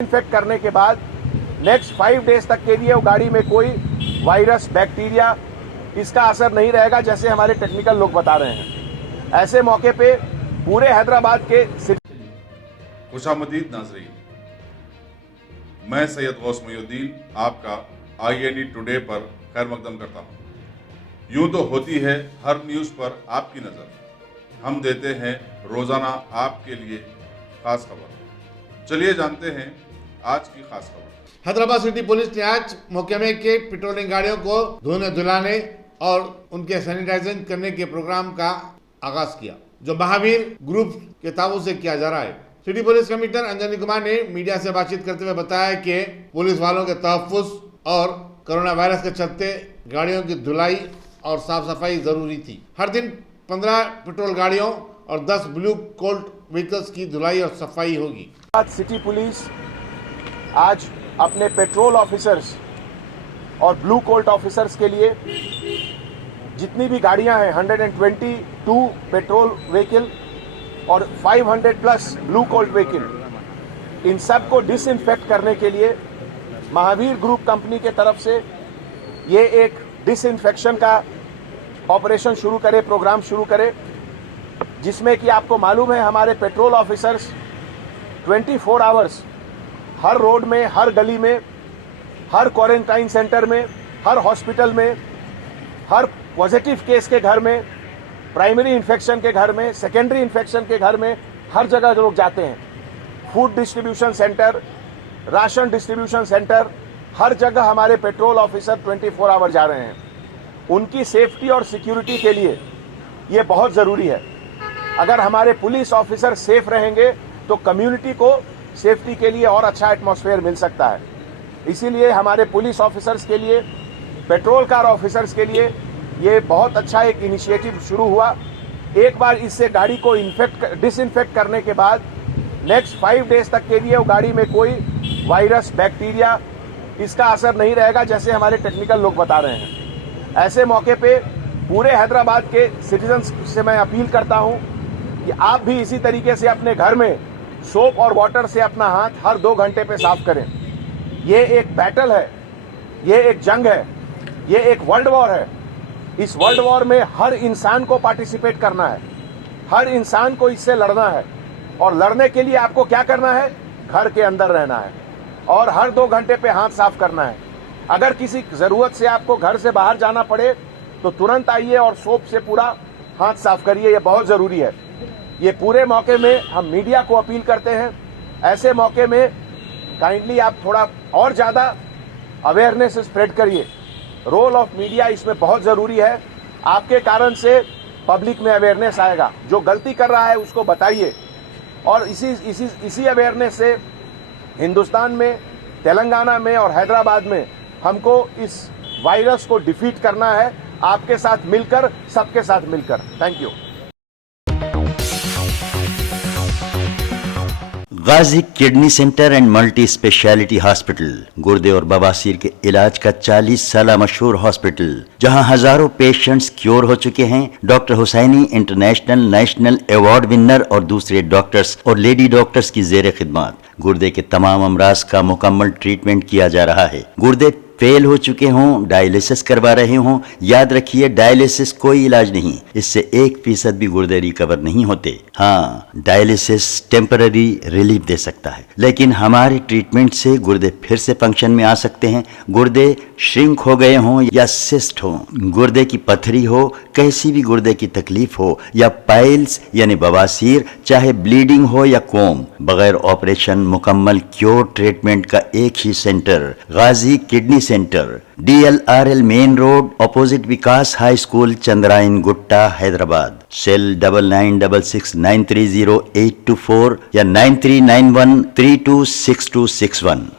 Infect करने के बाद नेक्स्ट 5 डेज तक के लिए वो गाड़ी में कोई वायरस, बैक्टीरिया इसका असर नहीं रहेगा, जैसे हमारे टेक्निकल लोग बता रहे हैं। ऐसे मौके पे पूरे हैदराबाद के खुशामदीद नाज़रीन, मैं सैयद गौस मोइनुद्दीन आपका INE टुडे पर खैर मकदम करता हूँ। यूं तो होती है हर न्यूज़ पर आपकी नज़र, हम देते हैं रोज़ाना आपके लिए खास खबर। चलिए जानते हैं आज की खास खबर। हैदराबाद सिटी पुलिस ने आज मुहकमे के पेट्रोलिंग गाड़ियों को धोने धुलाने और उनके सैनिटाइजिंग करने के प्रोग्राम का आगाज किया, जो महावीर ग्रुप के ताबू से किया जा रहा है। City police commissioner Anjani Kumar ने मीडिया से बातचीत करते हुए बताया कि पुलिस वालों के तहफ्फुज़ और कोरोना वायरस के चलते गाड़ियों की धुलाई और साफ सफाई जरूरी थी। हर दिन 15 पेट्रोल गाड़ियों और 10 ब्लू कोल्ट व्हीकल्स की धुलाई और सफाई होगी। सिटी पुलिस आज अपने पेट्रोल ऑफिसर्स और ब्लू कोल्ट ऑफिसर्स के लिए जितनी भी गाड़ियां हैं 122 पेट्रोल व्हीकल और 500 प्लस ब्लू कोल्ट व्हीकल, इन सब को डिसइंफेक्ट करने के लिए महावीर ग्रुप कंपनी के तरफ से ये एक डिसइंफेक्शन का ऑपरेशन शुरू करे, प्रोग्राम शुरू करे, जिसमें कि आपको मालूम है हमारे पेट्रोल ऑफिसर्स 24 आवर्स हर रोड में, हर गली में, हर क्वारंटाइन सेंटर में, हर हॉस्पिटल में, हर पॉजिटिव केस के घर में, प्राइमरी इन्फेक्शन के घर में, सेकेंडरी इन्फेक्शन के घर में, हर जगह लोग जाते हैं। Food distribution centre, ration distribution centre, हर जगह हमारे पेट्रोल ऑफिसर 24 आवर जा रहे हैं। उनकी सेफ्टी और सिक्योरिटी के लिए ये बहुत ज़रूरी है। अगर हमारे पुलिस ऑफिसर सेफ रहेंगे तो कम्युनिटी को सेफ्टी के लिए और अच्छा एटमॉस्फेयर मिल सकता है। इसीलिए हमारे पुलिस ऑफिसर्स के लिए, पेट्रोल कार ऑफिसर्स के लिए ये बहुत अच्छा एक इनिशिएटिव शुरू हुआ। एक बार इससे गाड़ी को डिसइंफेक्ट करने के बाद नेक्स्ट 5 डेज तक के लिए वो गाड़ी में कोई वायरस, बैक्टीरिया इसका असर नहीं रहेगा, जैसे हमारे टेक्निकल लोग बता रहे हैं। ऐसे मौके पे पूरे हैदराबाद के सिटीजन्स से मैं अपील करता हूं कि आप भी इसी तरीके से अपने घर में सोप और वाटर से अपना हाथ हर 2 घंटे पे साफ करें। ये एक बैटल है, ये एक जंग है, ये एक वर्ल्ड वॉर है। इस वर्ल्ड वॉर में हर इंसान को पार्टिसिपेट करना है, हर इंसान को इससे लड़ना है। और लड़ने के लिए आपको क्या करना है? घर के अंदर रहना है और हर 2 घंटे पे हाथ साफ करना है। अगर किसी जरूरत से आपको घर से बाहर जाना पड़े तो तुरंत आइए और सोप से पूरा हाथ साफ करिए, ये बहुत जरूरी है। ये पूरे मौके में हम मीडिया को अपील करते हैं, ऐसे मौके में काइंडली आप थोड़ा और ज्यादा अवेयरनेस स्प्रेड करिए। रोल ऑफ मीडिया इसमें बहुत जरूरी है। आपके कारण से पब्लिक में अवेयरनेस आएगा, जो गलती कर रहा है उसको बताइए। और इसी अवेयरनेस से हिंदुस्तान में, तेलंगाना में और हैदराबाद में हमको इस वायरस को डिफीट करना है, आपके साथ मिलकर, सबके साथ मिलकर। Thank you. Ghazi kidney centre and multi speciality hospital, गुर्दे और बवासीर के इलाज का 40 साल मशहूर हॉस्पिटल, जहां हजारों पेशेंट्स क्योर हो चुके हैं। Doctor Husaini international national award winner और दूसरे डॉक्टर्स और लेडी डॉक्टर्स की जेर खिदमत गुर्दे के तमाम अमराज का मुकम्मल ट्रीटमेंट किया जा रहा है। गुर्दे फेल हो चुके हों, डायलिसिस करवा रहे हों, याद रखिए डायलिसिस कोई इलाज नहीं, इससे 1% भी गुर्दे रिकवर नहीं होते। हाँ, डायलिसिस टेम्पररी रिलीफ दे सकता है, लेकिन हमारे ट्रीटमेंट से गुर्दे फिर से फंक्शन में आ सकते हैं। गुर्दे श्रिंक हो गए हों या सिस्ट हो, गुर्दे की पथरी हो, कैसी भी गुर्दे की तकलीफ हो या पाइल्स यानी बवासीर, चाहे ब्लीडिंग हो या कोम, बगैर ऑपरेशन मुकम्मल क्योर ट्रीटमेंट का एक ही centre, Ghazi kidney centre, DLRL main road, opposite Vikas high school, Chandrayangutta, Hyderabad. Cell 9966930824 या 9391326261।